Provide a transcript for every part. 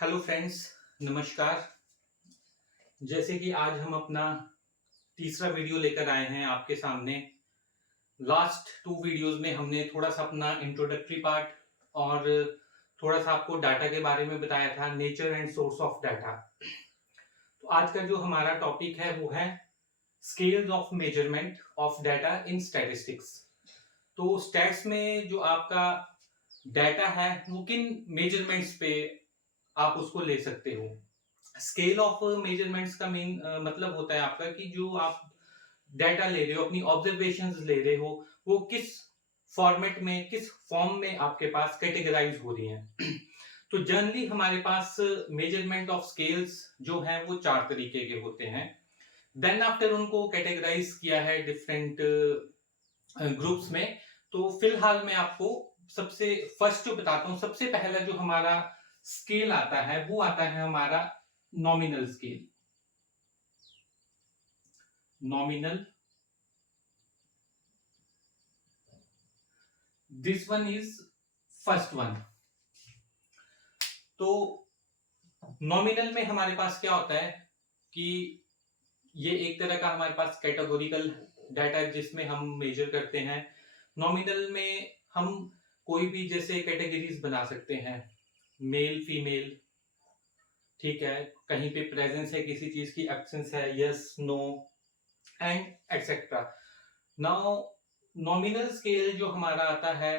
Hello friends, नमस्कार। जैसे कि आज हम अपना तीसरा वीडियो लेकर आए हैं आपके सामने। लास्ट 2 वीडियोस में हमने थोड़ा सा अपना इंट्रोडक्टरी पार्ट और थोड़ा सा आपको डाटा के बारे में बताया था, nature and source of data. तो आज का जो हमारा टॉपिक है वो है scales of measurement of data in statistics. तो स्टैट्स में जो आपका डाटा है वो किन मेजरमेंट्स पे आप उसको ले सकते हो। स्केल ऑफ मेजरमेंट्स का मेन मतलब होता है आपका कि जो आप डाटा ले रहे हो, अपनी ऑब्जर्वेशंस ले रहे हो, वो किस फॉर्मेट में, किस फॉर्म में आपके पास कैटेगराइज हो रही हैं। तो जनरली हमारे पास मेजरमेंट ऑफ स्केल्स जो है वो 4 तरीके के होते हैं। देन आफ्टर उनको कैटेगराइज किया है डिफरेंट ग्रुप्स में। तो फिलहाल मैं आपको सबसे फर्स्ट जो बताता हूँ, सबसे पहला जो हमारा स्केल आता है वो आता है हमारा nominal scale. Nominal, this one is first one. तो नॉमिनल में हमारे पास क्या होता है कि ये एक तरह का हमारे पास कैटेगोरिकल डाटा है जिसमें हम मेजर करते हैं। नॉमिनल में हम कोई भी जैसे कैटेगरीज बना सकते हैं, मेल फीमेल, ठीक है, कहीं पे प्रेजेंस है किसी चीज की, एब्सेंस है, yes no and etcetera. Now nominal scale जो हमारा आता है,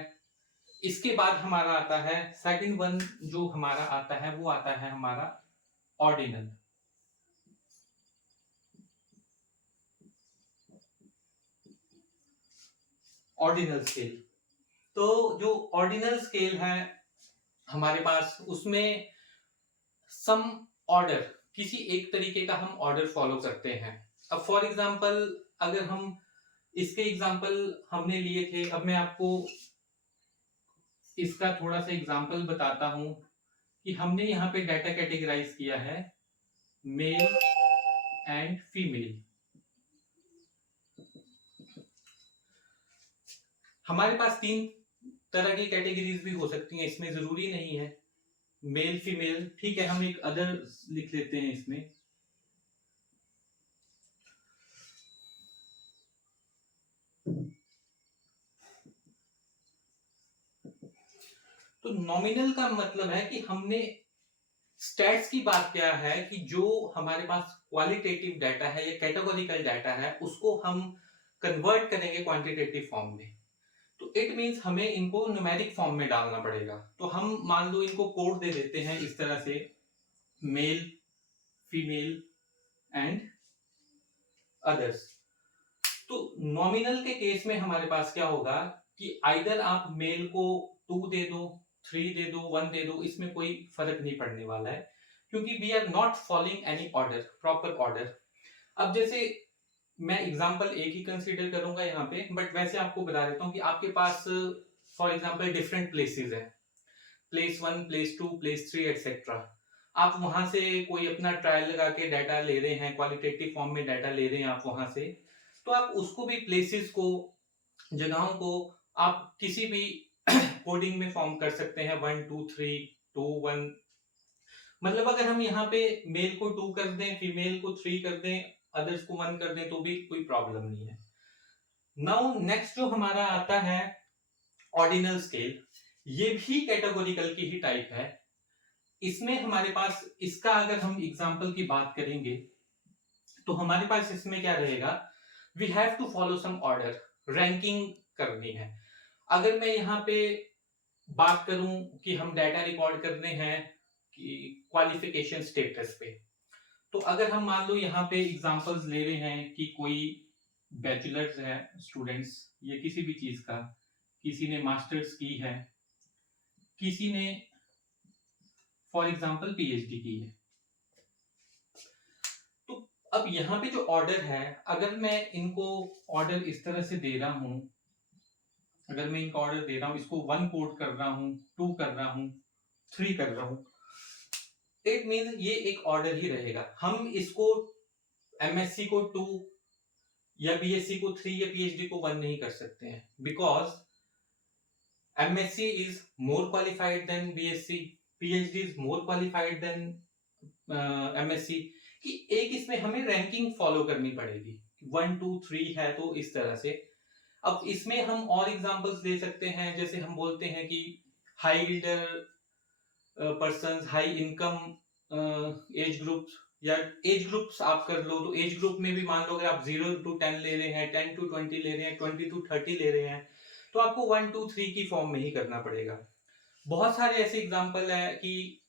इसके बाद हमारा आता है सेकंड वन, जो हमारा आता है वो आता है हमारा ऑर्डिनल। ऑर्डिनल स्केल, तो जो ऑर्डिनल स्केल है हमारे पास, उसमें सम ऑर्डर, किसी एक तरीके का हम ऑर्डर फॉलो करते हैं। अब फॉर एग्जांपल, अगर हम इसके एग्जांपल हमने लिए थे, अब मैं आपको इसका थोड़ा सा एग्जांपल बताता हूं कि हमने यहाँ पे डाटा कैटेगराइज किया है मेल एंड फीमेल। हमारे पास 3 तरह की कैटेगरीज भी हो सकती हैं, इसमें जरूरी नहीं है मेल फीमेल, ठीक है, हम एक अदर लिख लेते हैं इसमें। तो नॉमिनल का मतलब है कि हमने स्टैट्स की बात क्या है कि जो हमारे पास क्वालिटेटिव डाटा है या कैटेगोरिकल डाटा है उसको हम कन्वर्ट करेंगे क्वांटिटेटिव फॉर्म में। तो इट मींस हमें इनको न्यूमेरिक फॉर्म में डालना पड़ेगा। तो हम मान लो इनको कोड दे देते हैं इस तरह से, मेल फीमेल एंड अदर्स। तो नॉमिनल के केस में हमारे पास क्या होगा कि आइदर आप मेल को 2 दे दो, 3 दे दो, 1 दे दो, इसमें कोई फर्क नहीं पड़ने वाला है, क्योंकि we are not following any order, proper order. अब जैसे मैं एग्जांपल एक ही कंसीडर करूंगा यहाँ पे, बट वैसे आपको बता देता हूँ कि आपके पास फॉर एग्जांपल डिफरेंट प्लेसेस है, प्लेस 1, प्लेस 2, प्लेस 3 एक्सेट्रा। आप वहां से कोई अपना ट्रायल लगा के डाटा ले रहे हैं, क्वालिटेटिव फॉर्म में डाटा ले रहे हैं आप वहां से, तो आप उसको भी, प्लेसेस को, जगहों को आप किसी भी कोडिंग में फॉर्म कर सकते हैं, 1 2 3 2 1। मतलब अगर हम यहाँ पे मेल को 2 कर दें, फीमेल को 3 कर दें, अदर्स को 1 कर दें तो भी कोई प्रॉब्लम नहीं है। नाउ नेक्स्ट जो हमारा आता है ऑर्डिनल स्केल, ये भी कैटेगोरिकल की ही टाइप है। इसमें हमारे पास, इसका अगर हम एग्जांपल की बात करेंगे तो हमारे पास इसमें क्या रहेगा, we have to follow some order, ranking करनी है। अगर मैं यहाँ पे बात करूं कि हम डाटा रिकॉर्ड कर रहे हैं कि क्वालिफिकेशन स्टेटस पे, तो अगर हम मान लो यहाँ पे एग्जांपल्स ले रहे हैं कि कोई बैचलर्स है स्टूडेंट्स या किसी भी चीज का, किसी ने मास्टर्स की है, किसी ने फॉर एग्जांपल पीएचडी की है। तो अब यहाँ पे जो ऑर्डर है, अगर मैं इनको ऑर्डर इस तरह से दे रहा हूं, अगर मैं इनका ऑर्डर दे रहा हूं, इसको 1 कोड कर रहा हूं, 2 कर रहा हूं, 3 कर रहा हूं, इट मीन ये एक ऑर्डर ही रहेगा। हम इसको एमएससी को 2 या बीएससी को 3 या पीएचडी को 1 नहीं कर सकते हैं, because MSc is more qualified than BSc, PhD is more qualified than MSc, कि एक इसमें हमें रैंकिंग फॉलो करनी पड़ेगी, 1 2 3 है तो इस तरह से। अब इसमें हम और एग्जांपल्स दे सकते हैं, जैसे हम बोलते हैं कि high leader person, high income age group, या एज ग्रुप्स आप कर लो तो एज ग्रुप में भी मान लो अगर आप 0 to 10 ले रहे हैं, 10 to 20 ले रहे हैं, 20 to 30 ले रहे हैं, तो आपको 1 2 3 की फॉर्म में ही करना पड़ेगा। बहुत सारे ऐसे एग्जांपल है कि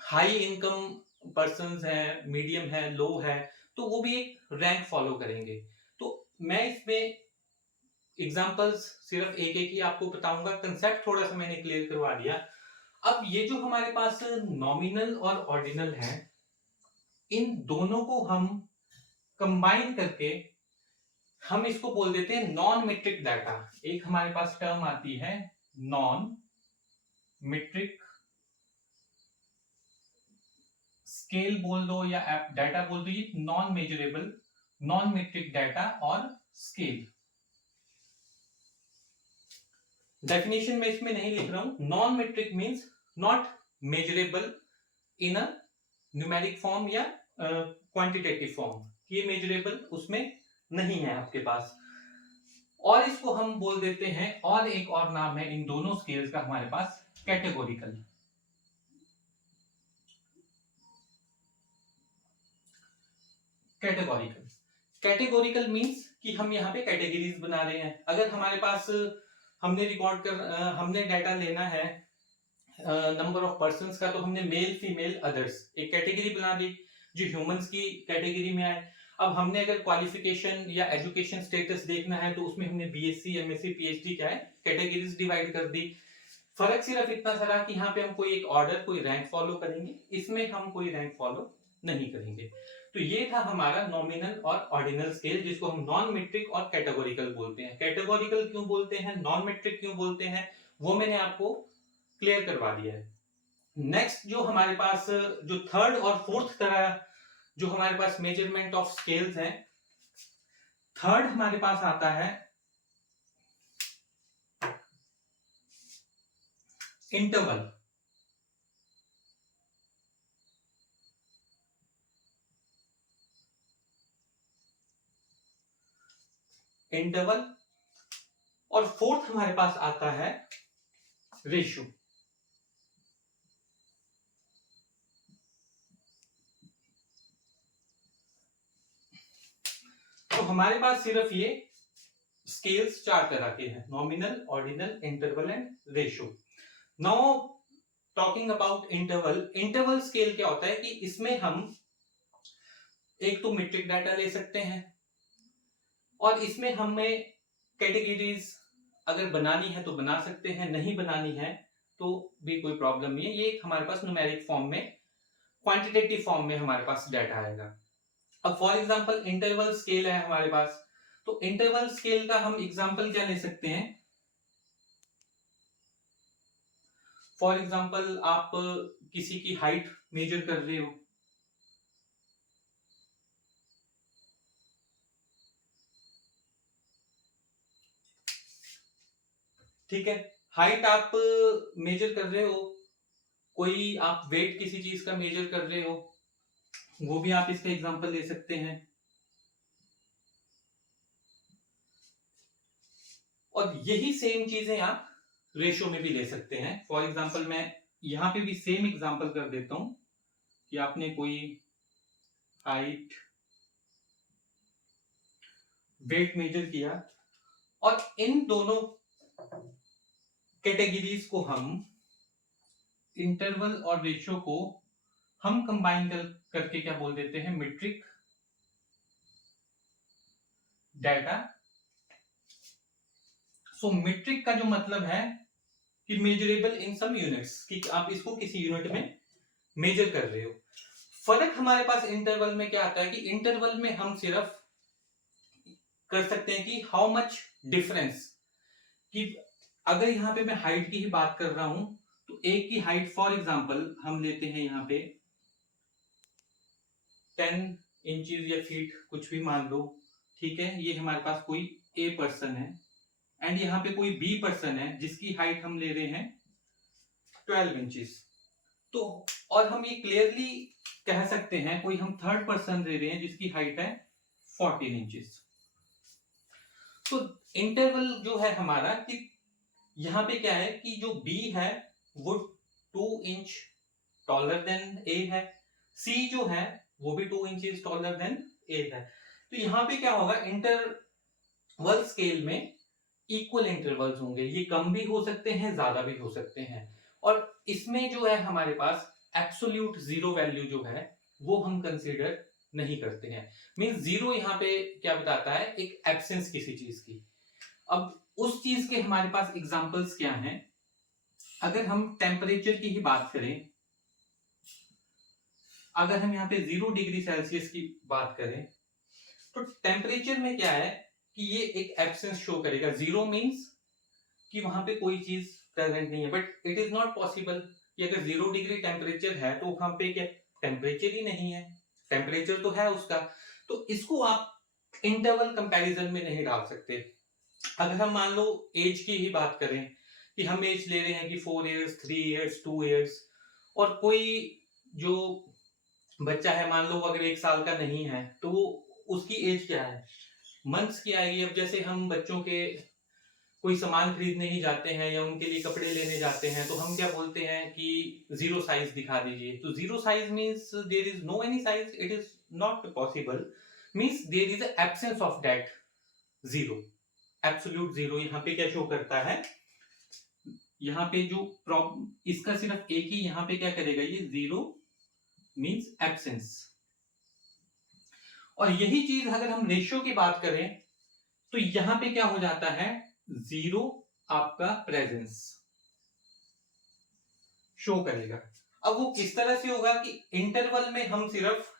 हाई इनकम पर्संस है, मीडियम है, लो है, तो वो भी एक रैंक फॉलो करेंगे। तो मैं इसमें एग्जांपल्स सिर्फ एक एक ही आपको बताऊंगा, कंसेप्ट थोड़ा सा मैंने क्लियर करवा दिया। अब ये जो हमारे पास नॉमिनल और ऑर्डिनल है, इन दोनों को हम कंबाइन करके हम इसको बोल देते हैं नॉन मीट्रिक डाटा। एक हमारे पास टर्म आती है नॉन मीट्रिक स्केल बोल दो या डाटा बोल दो, ये non measurable, non metric data और स्केल। डेफिनेशन में इसमें नहीं लिख रहा हूं। Non metric means not measurable in a numeric form या क्वांटिटेटिव फॉर्म, ये मेजरेबल उसमें नहीं है आपके पास। और इसको हम बोल देते हैं, और एक और नाम है इन दोनों स्केल्स का हमारे पास, कैटेगोरिकल। कैटेगोरिकल कैटेगोरिकल मींस कि हम यहाँ पे कैटेगरीज बना रहे हैं। अगर हमारे पास हमने डाटा लेना है नंबर ऑफ पर्संस का, तो हमने मेल फीमेल अदर्स एक कैटेगरी बना दी जो ह्यूमंस की कैटेगरी में आए। अब हमने अगर क्वालिफिकेशन या एजुकेशन स्टेटस देखना है तो उसमें हमने BSc MSc PhD क्या है कैटेगरीज डिवाइड कर दी। फर्क सिर्फ इतना सा रहा कि यहाँ पे हम कोई एक ऑर्डर, कोई रैंक फॉलो करेंगे, इसमें हम कोई रैंक फॉलो नहीं करेंगे। तो ये था हमारा नॉमिनल और ऑर्डिनल स्केल, जिसको हम नॉन मीट्रिक और कैटेगोरिकल बोलते हैं। कैटेगोरिकल क्यों बोलते हैं, नॉन मीट्रिक क्यों बोलते हैं, वो मैंने आपको क्लियर करवा दिया है। नेक्स्ट जो हमारे पास जो थर्ड और फोर्थ तरह जो हमारे पास मेजरमेंट ऑफ स्केल्स हैं, थर्ड हमारे पास आता है इंटरवल। इंटरवल और फोर्थ हमारे पास आता है रेशियो। तो हमारे पास सिर्फ ये स्केल्स 4 तरह के हैं, nominal, ordinal, interval and ratio. Now talking about interval. Interval scale क्या होता है कि इसमें हम एक तो मीट्रिक डाटा ले सकते हैं, और इसमें हमें कैटेगरीज अगर बनानी है तो बना सकते हैं, नहीं बनानी है तो भी कोई प्रॉब्लम नहीं है। ये हमारे पास न्यूमेरिक फॉर्म में, क्वांटिटेटिव फॉर्म में हमारे पास डाटा आएगा। अब फॉर एग्जांपल इंटरवल स्केल है हमारे पास, तो इंटरवल स्केल का हम एग्जांपल क्या ले सकते हैं। फॉर एग्जांपल आप किसी की हाइट मेजर कर रहे हो, ठीक है, हाइट आप मेजर कर रहे हो, कोई आप वेट किसी चीज का मेजर कर रहे हो, वो भी आप इसका एग्जांपल ले सकते हैं। और यही सेम चीजें आप रेशियो में भी ले सकते हैं। फॉर एग्जांपल मैं यहां पे भी सेम एग्जांपल कर देता हूं कि आपने कोई हाइट वेट मेजर किया, और इन दोनों कैटेगरीज को हम, इंटरवल और रेशियो को हम कंबाइन करके क्या बोल देते हैं, मीट्रिक डाटा। सो मीट्रिक का जो मतलब है कि मेजरेबल इन सम यूनिट्स, कि आप इसको किसी यूनिट में मेजर कर रहे हो। फर्क हमारे पास इंटरवल में क्या आता है कि इंटरवल में हम सिर्फ कर सकते हैं कि हाउ मच डिफरेंस, कि अगर यहां पे मैं हाइट की ही बात कर रहा हूं तो एक की हाइट फॉर एग्जांपल हम लेते हैं यहां पे 10 इंचेस या फीट कुछ भी मान लो, ठीक है, ये हमारे पास कोई ए पर्सन है, एंड यहाँ पे कोई बी पर्सन है जिसकी हाइट हम ले रहे हैं 12 इंचेस। तो और हम ये क्लियरली कह सकते हैं, कोई हम थर्ड पर्सन ले रहे हैं जिसकी हाइट है 14 इंचेस। तो इंटरवल जो है हमारा कि यहाँ पे क्या है कि जो बी है वो 2 इंच टॉलर देन ए है, सी जो है वो भी 2 इंचेस टॉलर देन ए है। तो यहाँ पे क्या होगा, इंटरवल स्केल में इक्वल इंटरवल्स होंगे, ये कम भी हो सकते हैं ज्यादा भी हो सकते हैं। और इसमें जो है हमारे पास एब्सोल्यूट जीरो वैल्यू जो है वो हम कंसीडर नहीं करते हैं। मींस जीरो यहाँ पे क्या बताता है, एक एब्सेंस किसी चीज की। अब उस चीज के हमारे पास एग्जांपल्स क्या हैं, अगर हम टेम्परेचर की ही बात करें, अगर हम यहाँ पे 0 डिग्री सेल्सियस की बात करें तो टेम्परेचर में क्या है कि ये एक एब्सेंस शो करेगा। जीरो मींस कि वहां पे कोई चीज प्रेजेंट नहीं है, but it is not possible कि अगर 0 डिग्री टेम्परेचर है तो वहां पे क्या टेम्परेचर ही नहीं है, टेम्परेचर तो है उसका। तो इसको आप इंटरवल कंपैरिजन में नहीं डाल सकते। अगर हम मान लो एज की ही बात करें कि हम एज ले रहे हैं कि 4 इयर्स, 3 इयर्स, 2 इयर्स, और कोई जो बच्चा है मान लो अगर 1 साल का नहीं है तो वो उसकी एज क्या है, मंथ्स की आएगी। अब जैसे हम बच्चों के कोई सामान खरीदने ही जाते हैं या उनके लिए कपड़े लेने जाते हैं तो हम क्या बोलते हैं कि 0 साइज दिखा दीजिए। तो 0 size means there is no any size, it is not possible, means there is absence of that zero, absolute zero. यहाँ पे क्या शो करता है, यहाँ पे जो इसका सिर्फ एक ही यहाँ पे क्या करेगा, ये जीरो मींस एब्सेंस। और यही चीज अगर हम रेशियो की बात करें तो यहां पे क्या हो जाता है, जीरो आपका प्रेजेंस शो करेगा। अब वो किस तरह से होगा कि इंटरवल में हम सिर्फ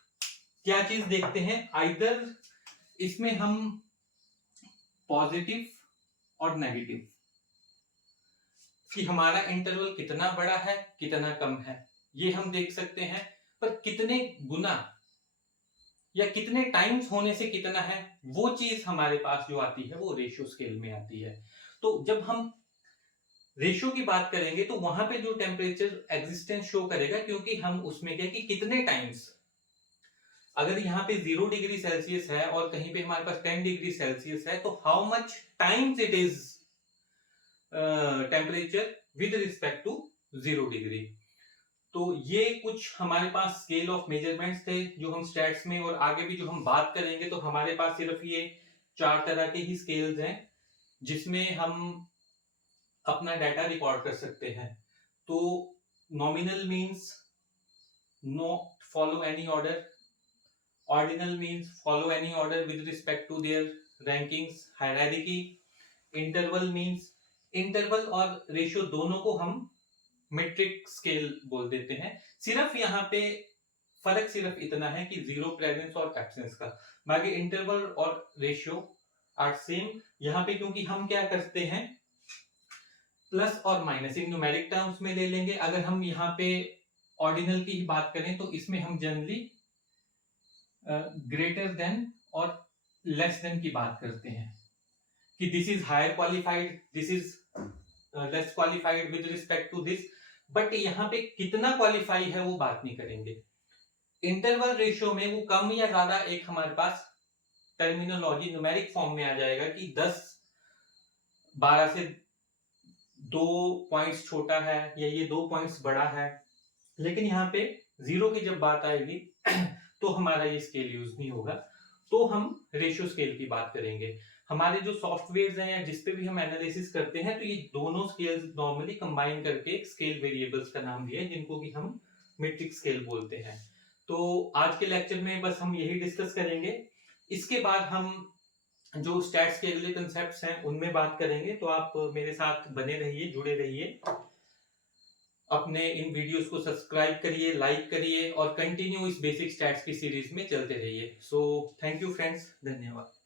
क्या चीज देखते हैं, आइदर इसमें हम पॉजिटिव और नेगेटिव कि हमारा इंटरवल कितना बड़ा है कितना कम है ये हम देख सकते हैं, पर कितने गुना या कितने टाइम्स होने से कितना है वो चीज हमारे पास जो आती है वो रेशियो स्केल में आती है। तो जब हम रेशियो की बात करेंगे तो वहां पे जो टेम्परेचर एग्जिस्टेंस शो करेगा, क्योंकि हम उसमें क्या कि कितने टाइम्स, अगर यहाँ पे 0 डिग्री सेल्सियस है और कहीं पे हमारे पास 10 डिग्री सेल्सियस है तो how much times it is temperature with respect to 0 degree. तो ये कुछ हमारे पास स्केल ऑफ मेजरमेंट्स थे जो हम स्टैट्स में, और आगे भी जो हम बात करेंगे तो हमारे पास सिर्फ ये 4 तरह के ही स्केल्स हैं जिसमें हम अपना डाटा रिकॉर्ड कर सकते हैं। तो nominal means not follow any order, ordinal means follow any order with respect to their rankings hierarchy, interval means interval और रेशियो दोनों को हम मेट्रिक स्केल बोल देते हैं। सिर्फ यहाँ पे फर्क सिर्फ इतना है कि जीरो प्रेजेंस और एब्सेंस का, बाकी इंटरवल और रेशियो आर सेम। यहाँ पे क्योंकि हम क्या करते हैं प्लस और माइनस इन न्यूमेरिक टर्म्स में ले लेंगे। अगर हम यहाँ पे ऑर्डिनल की ही बात करें तो इसमें हम जनरली ग्रेटर देन और लेस देन की बात करते हैं कि this is higher qualified, this is less qualified with respect to this, but यहाँ पे कितना क्वालिफाई है वो बात नहीं करेंगे। इंटरवल रेशियो में वो कम या ज्यादा एक हमारे पास टर्मिनोलॉजी न्यूमेरिक फॉर्म में आ जाएगा कि 10 12 से 2 पॉइंट्स छोटा है या ये 2 पॉइंट्स बड़ा है। लेकिन यहाँ पे जीरो की जब बात आएगी तो हमारा ये स्केल यूज नहीं होगा, तो हम रेशियो स्केल की बात करेंगे। हमारे जो सॉफ्टवेयर्स हैं या जिस पे भी हम एनालिसिस करते हैं तो ये दोनों स्केल्स नॉर्मली कंबाइन करके स्केल वेरिएबल्स का नाम दिया है जिनको कि हम मेट्रिक स्केल बोलते हैं। तो आज के लेक्चर में बस हम यही डिस्कस करेंगे। इसके बाद हम जो स्टैट्स के अगले कंसेप्ट्स हैं उनमें बात करेंगे। तो आप मेरे साथ बने रहिए, जुड़े रहिए, अपने इन वीडियोस को सब्सक्राइब करिए, लाइक करिए और कंटिन्यू इस बेसिक स्टैट्स की सीरीज में चलते रहिए। सो थैंक यू फ्रेंड्स, धन्यवाद।